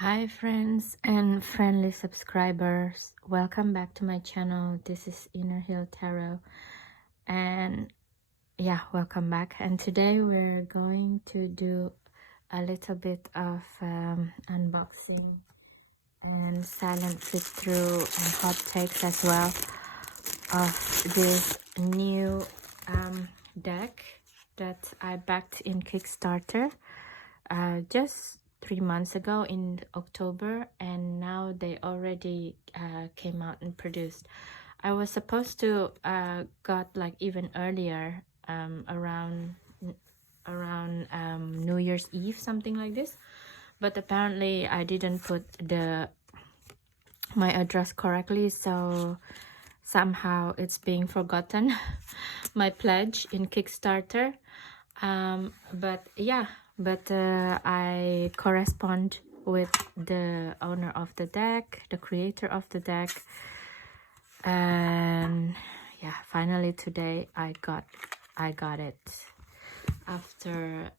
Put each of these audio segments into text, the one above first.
Hi friends and friendly subscribers, welcome back to my channel. This is Inner Hill Tarot, and yeah, welcome back. And today we're going to do a little bit of unboxing and silent flip through and hot takes as well of this new deck that I backed in Kickstarter just 3 months ago in October, and now they already came out and produced. I was supposed to got like even earlier, around New Year's Eve, something like this, but apparently I didn't put my address correctly, so somehow it's being forgotten. My pledge in Kickstarter. But yeah, I correspond with the owner of the deck, the creator of the deck, and yeah, finally today I got it after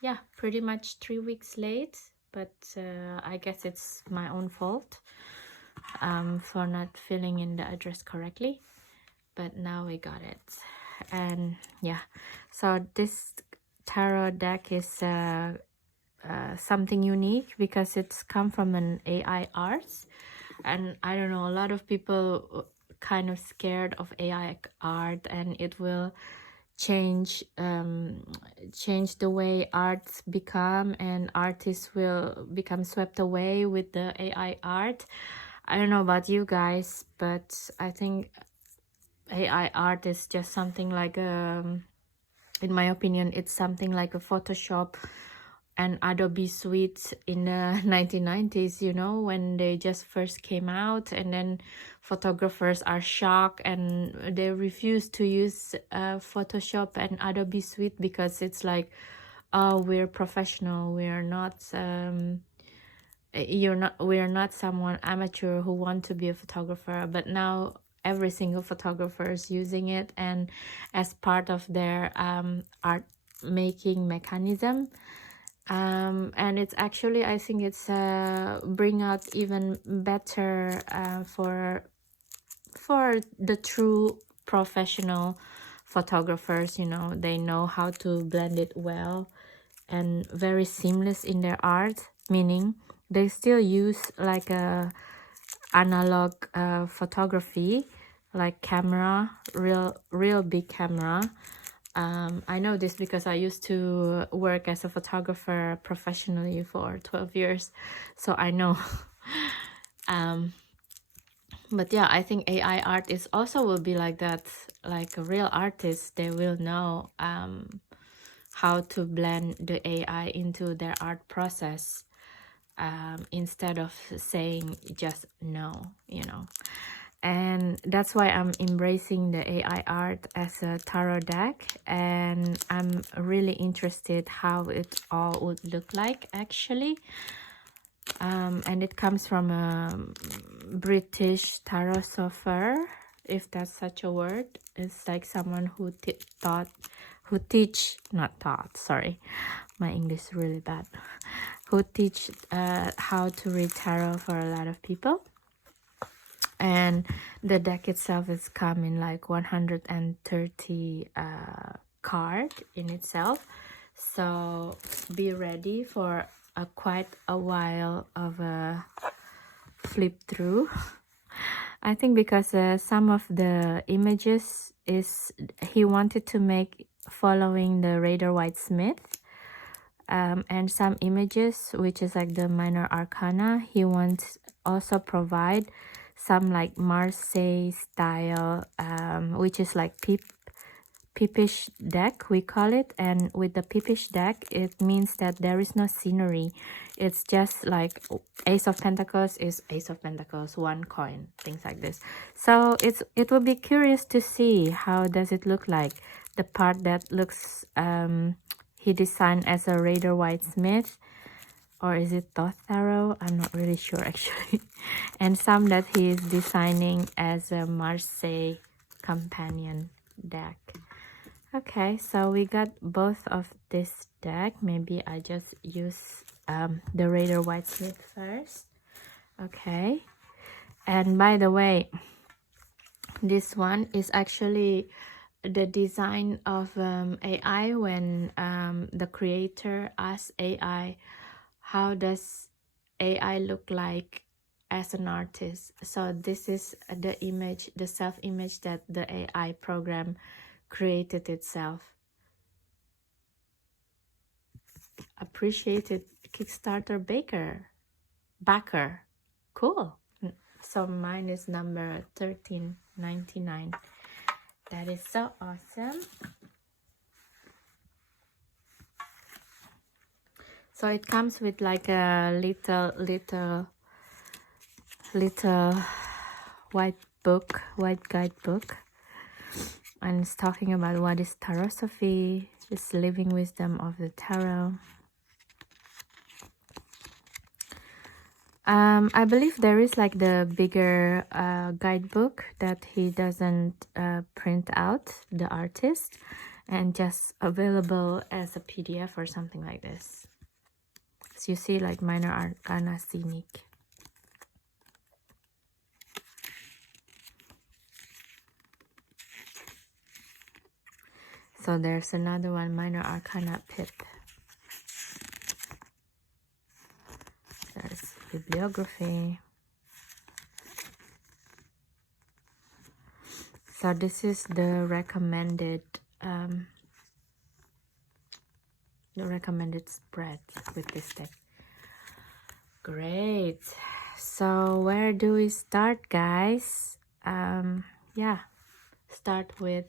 yeah, pretty much 3 weeks late, but I guess it's my own fault for not filling in the address correctly. But now we got it. And yeah, so this tarot deck is something unique because it's come from an AI art, and I don't know, a lot of people kind of scared of AI art, and it will change the way arts become, and artists will become swept away with the AI art. I don't know about you guys, but I think AI art is just something like in my opinion, it's something like a Photoshop and Adobe Suite in the 1990s, you know, when they just first came out, and then photographers are shocked and they refuse to use Photoshop and Adobe Suite because it's like, oh, we're professional, we're not we're not someone amateur who want to be a photographer. But now every single photographer is using it, and as part of their art making mechanism, and it's actually, I think it's bring out even better for the true professional photographers. You know, they know how to blend it well and very seamless in their art, meaning they still use like a analog photography, like camera, real big camera. I know this because I used to work as a photographer professionally for 12 years, so I know. But yeah, I think AI art is also will be like that. Like a real artist, they will know how to blend the AI into their art process, instead of saying just no, you know. And that's why I'm embracing the AI art as a tarot deck, and I'm really interested how it all would look like actually. And it comes from a British tarot sopher, if that's such a word. It's like someone who sorry, my English is really bad, who teach how to read tarot for a lot of people. And the deck itself is come in like 130 card in itself, so be ready for quite a while of a flip through. I think because some of the images is he wanted to make following the Rider Waite Smith, and some images which is like the minor arcana, he wants also provide some like Marseille style, which is like peepish deck, we call it. And with the peepish deck, it means that there is no scenery. It's just like Ace of Pentacles is Ace of Pentacles, one coin, things like this. So it will be curious to see how does it look like. The part that looks he designed as a Rider Waite Smith, or is it Thoth Tarot? I'm not really sure actually. And some that he is designing as a Marseille companion deck. Okay, so we got both of this deck. Maybe I just use the Raider Whitesmith first. Okay, and by the way, this one is actually the design of AI when the creator asked AI, how does AI look like as an artist? So this is the image, the self-image that the AI program created itself. Appreciated Kickstarter backer. Cool. So mine is number 1399. That is so awesome. So it comes with like a little white guidebook, and it's talking about what is Tarosophy, it's living wisdom of the tarot. I believe there is like the bigger guidebook that he doesn't print out, the artist, and just available as a PDF or something like this. So you see like Minor Arcana Scenic. So there's another one, Minor Arcana Pip. There's bibliography. So this is the recommended spread with this deck. Great. So where do we start, guys? Yeah, start with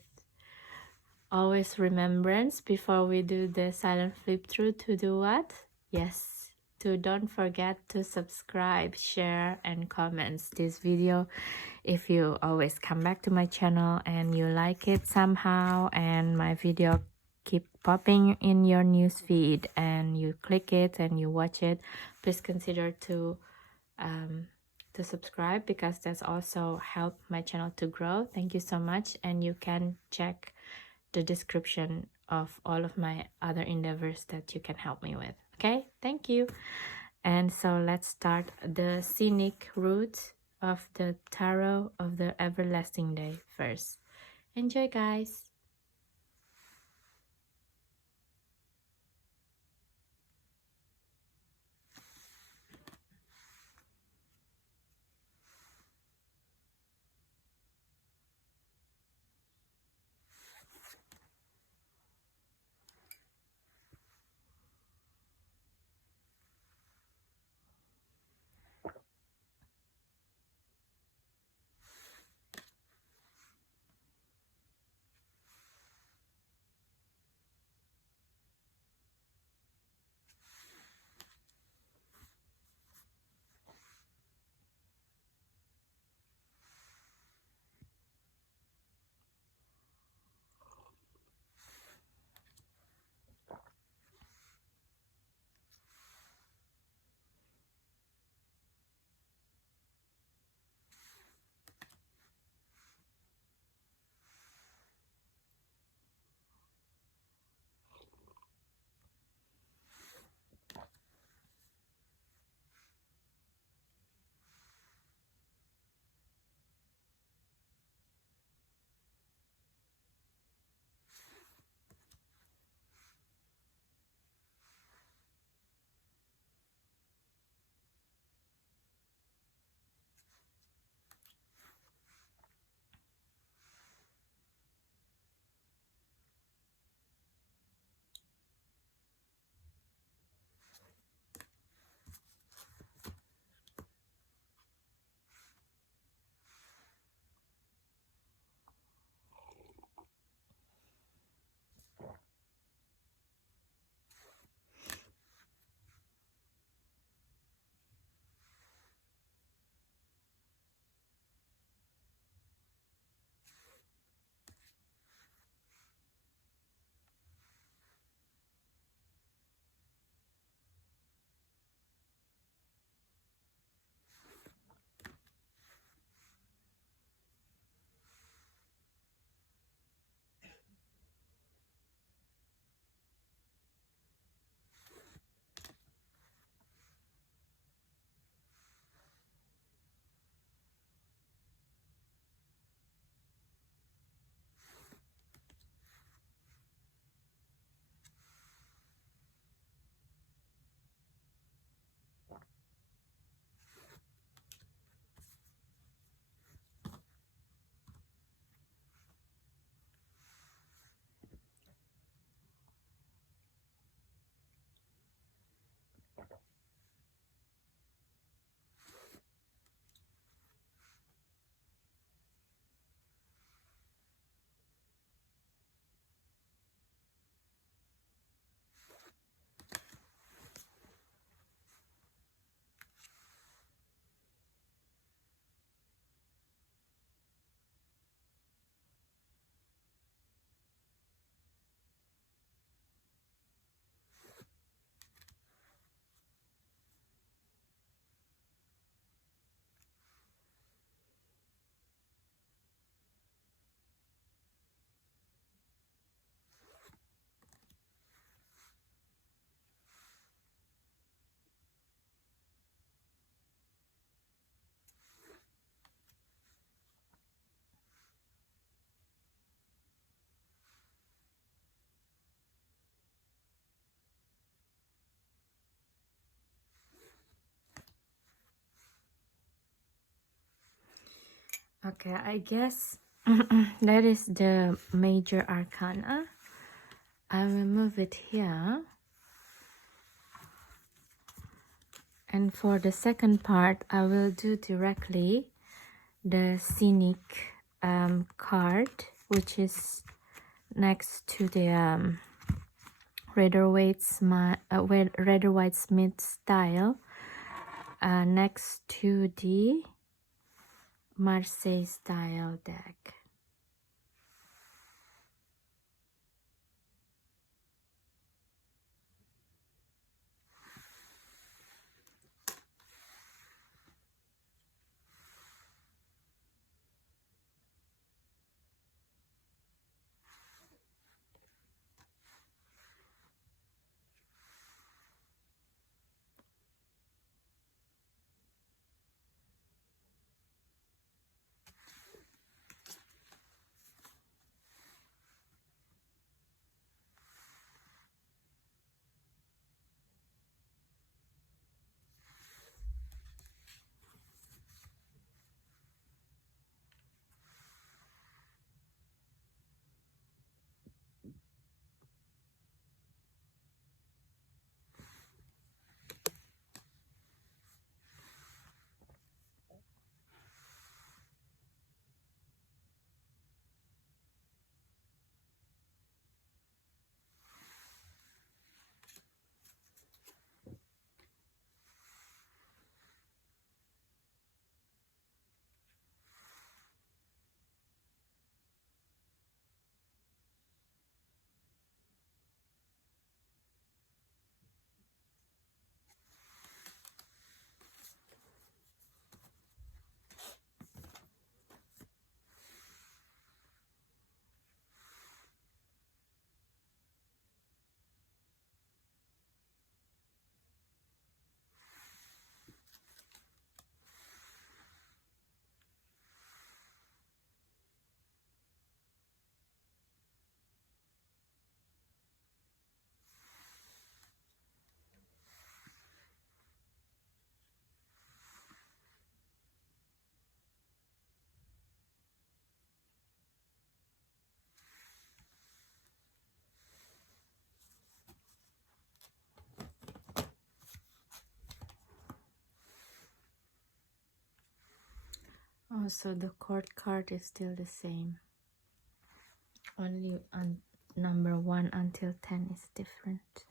always remembrance before we do the silent flip through to do what? Yes, to don't forget to subscribe, share, and comment this video if you always come back to my channel and you like it somehow and my video keep popping in your news feed and you click it and you watch it. Please consider to subscribe, because that's also help my channel to grow. Thank you so much, and you can check the description of all of my other endeavors that you can help me with. Okay, thank you. And so let's start the scenic route of the tarot of the everlasting day first. Enjoy, guys. Okay, I guess that is the major arcana. I will move it here. And for the second part, I will do directly the scenic card, which is next to the Rider Waite Smith style, next to the Marseille style deck. Also, the court card is still the same. Only on number 1 until 10 is different.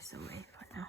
this away for now.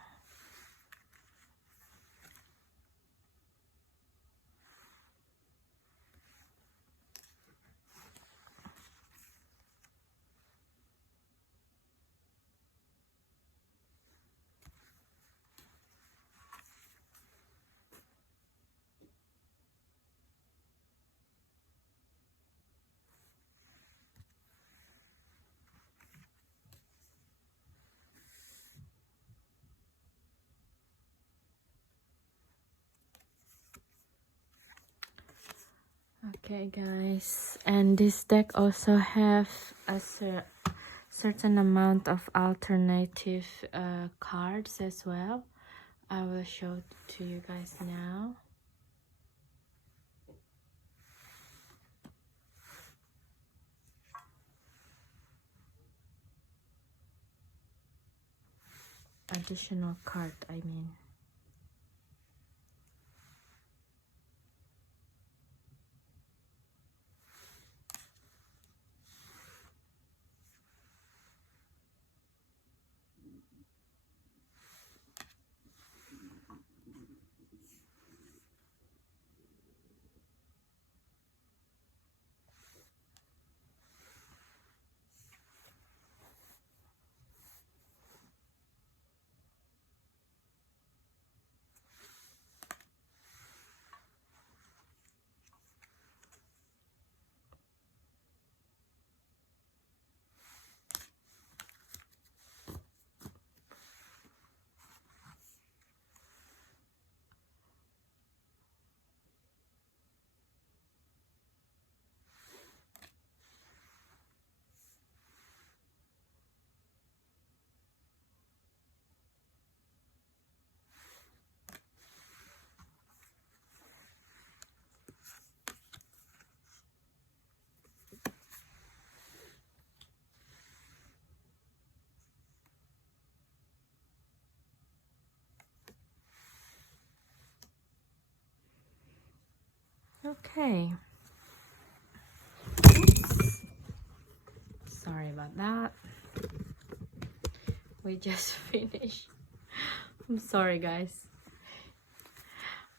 Okay guys, and this deck also have a certain amount of alternative cards as well. I will show it to you guys now. Additional card, I mean. Okay. Sorry about that. We just finished. I'm sorry guys.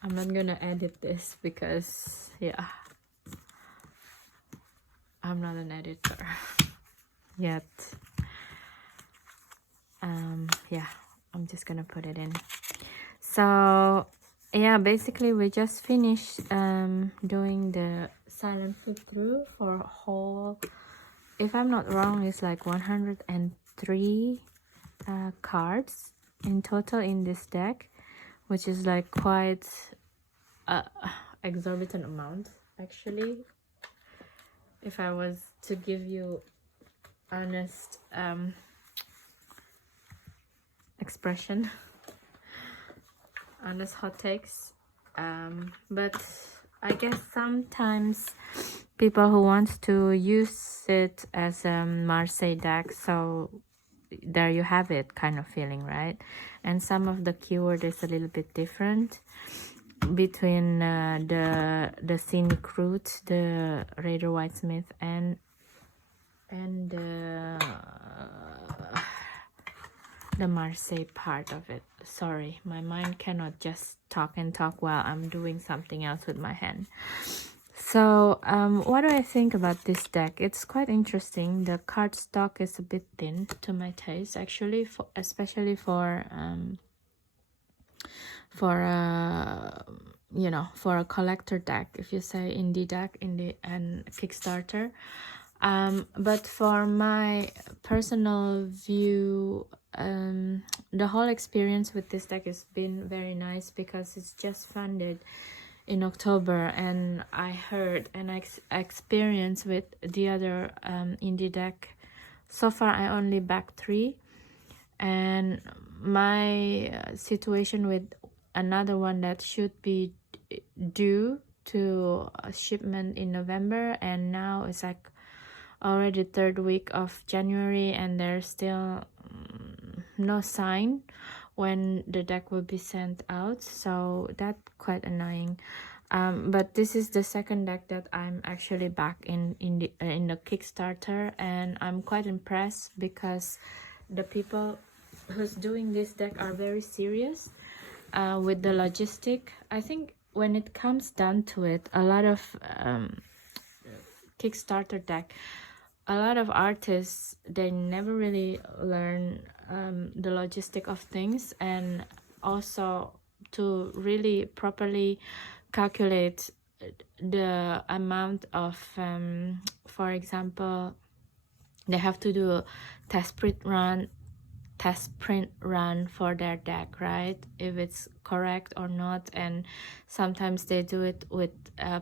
I'm not gonna edit this because yeah, I'm not an editor yet. Yeah, I'm just gonna put it in. So yeah, basically we just finished doing the silent flip through for whole, if I'm not wrong, it's like 103 cards in total in this deck, which is like quite exorbitant amount actually, if I was to give you honest expression, honest hot takes. But I guess sometimes people who want to use it as a Marseille deck, so there you have it kind of feeling, right? And some of the keyword is a little bit different between the scenic route, the Raider Whitesmith, and the Marseille part of it. Sorry, my mind cannot just talk and talk while I'm doing something else with my hand. So what do I think about this deck? It's quite interesting. The card stock is a bit thin to my taste actually, especially for you know, for a collector deck, if you say indie deck, indie and Kickstarter. But for my personal view, the whole experience with this deck has been very nice because it's just funded in October, and I heard and I experienced with the other indie deck. So far I only backed 3, and my situation with another one that should be due to a shipment in November, and now it's like already 3rd week of January and there's still no sign when the deck will be sent out, so that's quite annoying. But this is the second deck that I'm actually back in the Kickstarter, and I'm quite impressed because the people who's doing this deck are very serious with the logistic. I think when it comes down to it, a lot of Kickstarter deck, a lot of artists, they never really learn the logistic of things, and also to really properly calculate the amount of for example, they have to do a test print run for their deck, right, if it's correct or not. And sometimes they do it with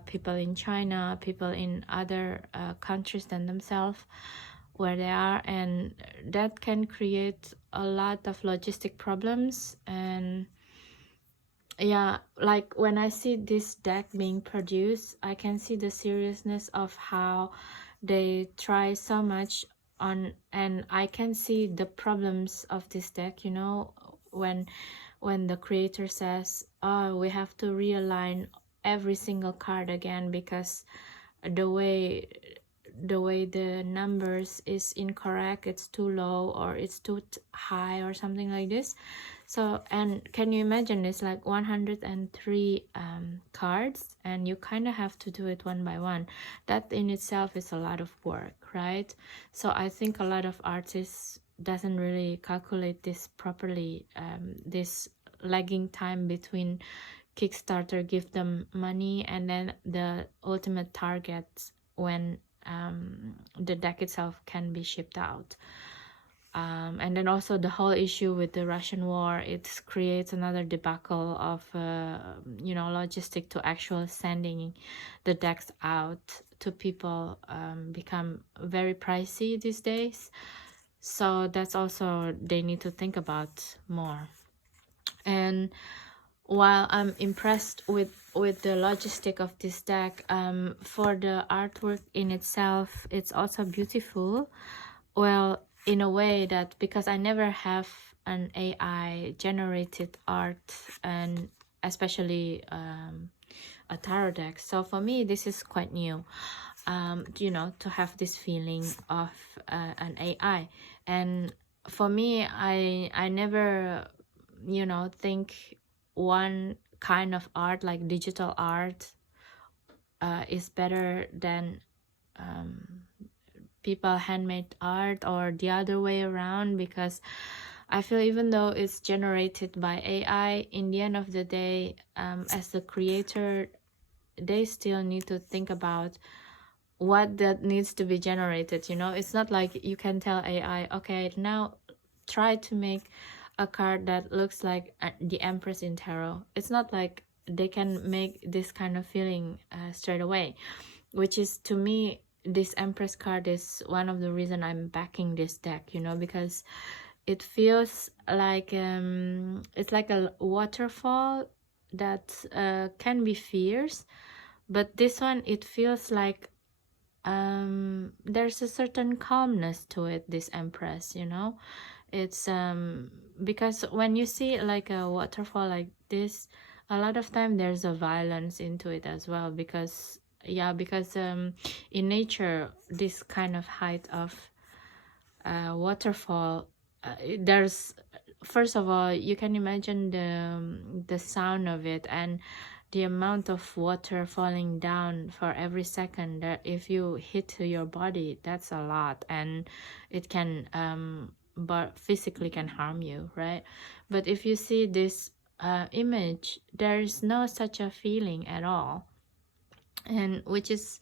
people in China, people in other countries than themselves where they are, and that can create a lot of logistic problems. And yeah, like when I see this deck being produced, I can see the seriousness of how they try so much on, and I can see the problems of this deck, you know, when the creator says, oh, we have to realign every single card again because the way the numbers is incorrect, it's too low or it's too high or something like this. So, and can you imagine, it's like 103 cards, and you kind of have to do it one by one. That in itself is a lot of work, right? So I think a lot of artists doesn't really calculate this properly, this lagging time between Kickstarter give them money and then the ultimate target when the deck itself can be shipped out. And then also the whole issue with the Russian war, it creates another debacle of you know, logistic to actual sending the decks out to people become very pricey these days. So that's also they need to think about more. And while I'm impressed with the logistic of this deck, for the artwork in itself, it's also beautiful. Well, in a way that, because I never have an AI generated art, and especially a tarot deck, so for me this is quite new, you know, to have this feeling of an AI. And for me, I never, you know, think one kind of art like digital art is better than people handmade art, or the other way around, because I feel even though it's generated by AI, in the end of the day, as the creator, they still need to think about what that needs to be generated, you know. It's not like you can tell AI, okay, now try to make a card that looks like the Empress in tarot. It's not like they can make this kind of feeling straight away, which is, to me, this Empress card is one of the reason I'm backing this deck, you know, because it feels like it's like a waterfall that can be fierce, but this one, it feels like there's a certain calmness to it, this Empress, you know. It's because when you see like a waterfall like this, a lot of time there's a violence into it as well, because in nature, this kind of height of waterfall, there's, first of all, you can imagine the sound of it and the amount of water falling down for every second. That if you hit to your body, that's a lot, and it can but physically can harm you, right? But if you see this image, there is no such a feeling at all, and which is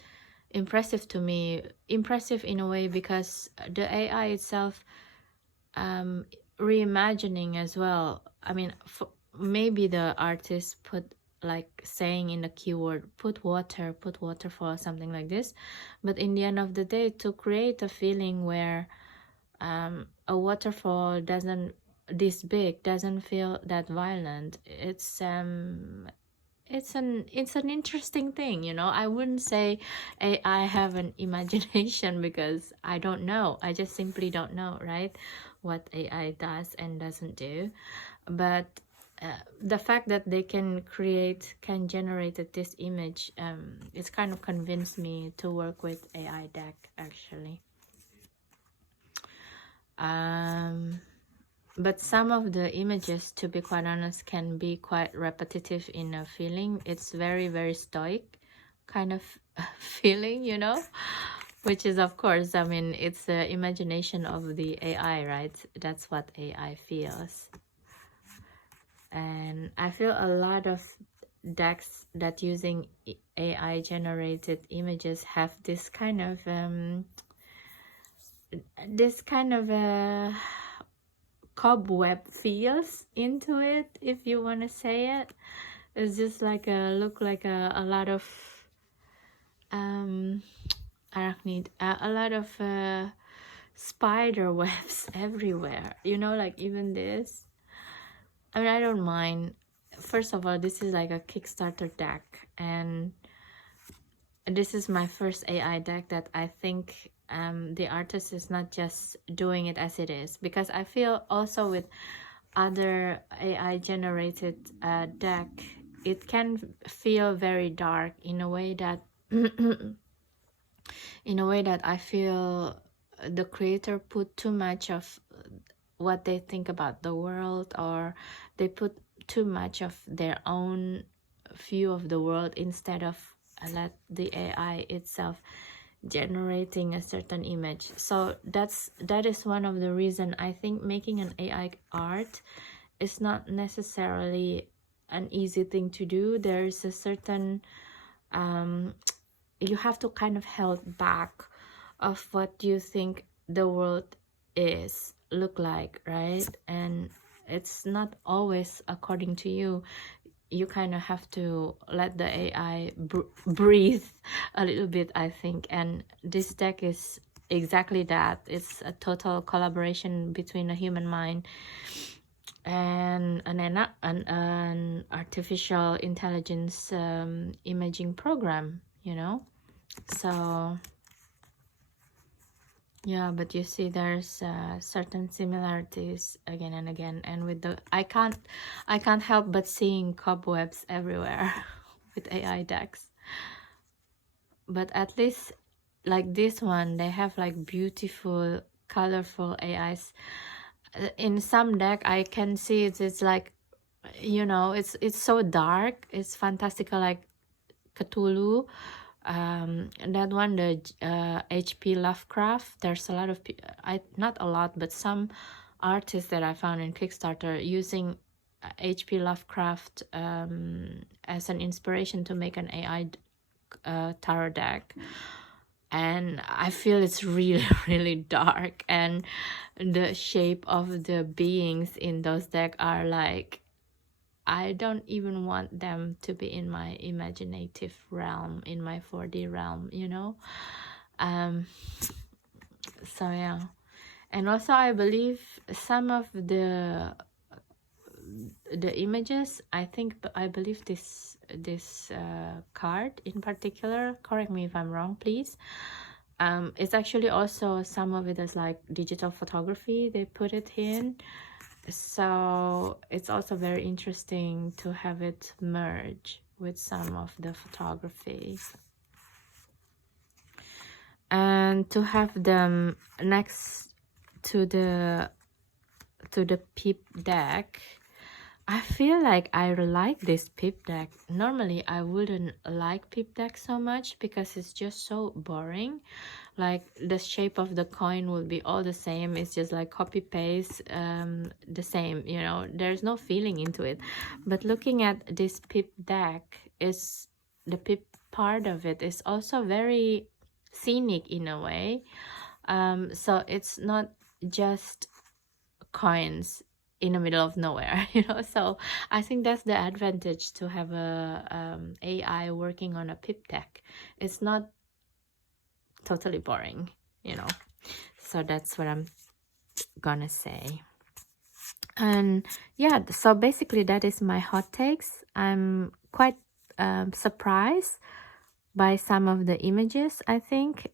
impressive to me. Impressive in a way because the AI itself reimagining as well. I mean, maybe the artist put like saying in the keyword, put waterfall, something like this, but in the end of the day, to create a feeling where a waterfall doesn't this big, doesn't feel that violent, it's an interesting thing, you know. I wouldn't say I have an imagination because I don't know. I just simply don't know, right, what AI does and doesn't do. But the fact that they can generate this image, it's kind of convinced me to work with AI deck, actually. but some of the images, to be quite honest, can be quite repetitive in a feeling. It's very, very stoic kind of feeling, you know, which is, of course, I mean, it's the imagination of the AI, right? That's what AI feels. And I feel a lot of decks that using AI generated images have this kind of cobweb feels into it, if you want to say it. It's just like a lot of arachnid, a lot of spider webs everywhere, you know, like even this. I mean, I don't mind. First of all, this is like a Kickstarter deck, and this is my first AI deck that I think the artist is not just doing it as it is, because I feel also with other AI generated deck, it can feel very dark in a way that I feel the creator put too much of what they think about the world, or they put too much of their own view of the world instead of let the AI itself generating a certain image. So that is one of the reason I think making an AI art is not necessarily an easy thing to do. There is a certain you have to kind of held back of what you think the world is look like, right? And it's not always according to you. You kind of have to let the AI breathe a little bit, I think. And this deck is exactly that. It's a total collaboration between a human mind and an artificial intelligence imaging program, you know. So yeah, but you see there's certain similarities again and again, and with the I can't help but seeing cobwebs everywhere with AI decks. But at least like this one, they have like beautiful colorful AIs. In some deck I can see it's like, you know, it's so dark, it's fantastical, like Cthulhu. That one, the HP Lovecraft, there's a lot of not a lot, but some artists that I found in Kickstarter using HP Lovecraft as an inspiration to make an AI tarot deck. And I feel it's really really dark, and the shape of the beings in those decks are like, I don't even want them to be in my imaginative realm, in my 4D realm, you know. So yeah. And also I believe some of the images, I believe this card in particular, correct me if I'm wrong please, it's actually also, some of it is like digital photography they put it in. So it's also very interesting to have it merge with some of the photography, and to have them next to the peep deck. I feel like I like this peep deck. Normally I wouldn't like peep deck so much because it's just so boring. Like the shape of the coin will be all the same. It's just like copy paste the same, you know, there's no feeling into it. But looking at this peep deck, is the peep part of it is also very scenic in a way. So it's not just coins in the middle of nowhere, you know. So I think that's the advantage to have a AI working on a peep deck. It's not totally boring, you know. So that's what I'm gonna say. And yeah, so basically that is my hot takes. I'm quite surprised by some of the images. I think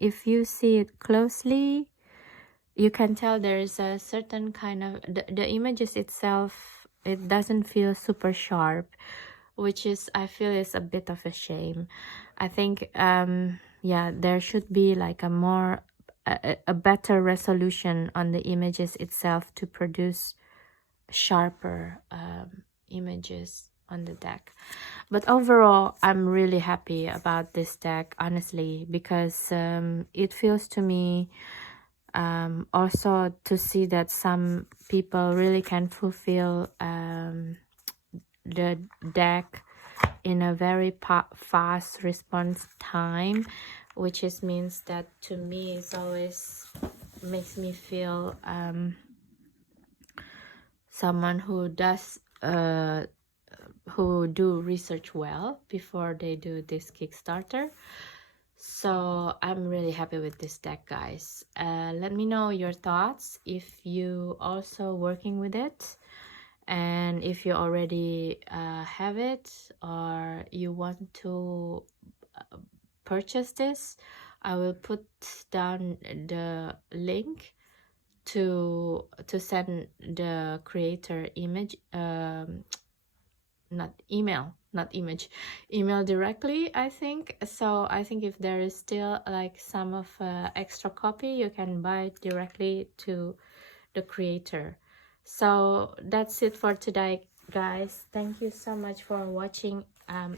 if you see it closely, you can tell there is a certain kind of the images itself, it doesn't feel super sharp, which is, I feel, is a bit of a shame. I think yeah, there should be like a more a better resolution on the images itself to produce sharper images on the deck. But overall, I'm really happy about this deck, honestly, because it feels to me also to see that some people really can fulfill the deck in a very fast response time, which is means that to me it's always makes me feel someone who does who do research well before they do this Kickstarter. So I'm really happy with this deck, guys. Let me know your thoughts if you also working with it, and if you already have it or you want to purchase this. I will put down the link to send the creator image, not image, email directly, I think. So I think if there is still like some of extra copy, you can buy it directly to the creator. So that's it for today, guys. Thank you so much for watching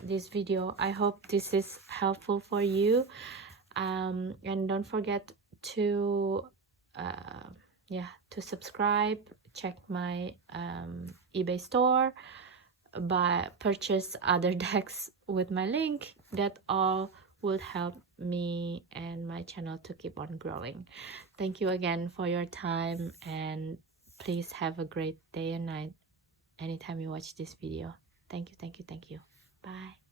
this video. I hope this is helpful for you, and don't forget to to subscribe, check my eBay store, purchase other decks with my link. That all would help me and my channel to keep on growing. Thank you again for your time, and please have a great day and night anytime you watch this video. Thank you. Bye.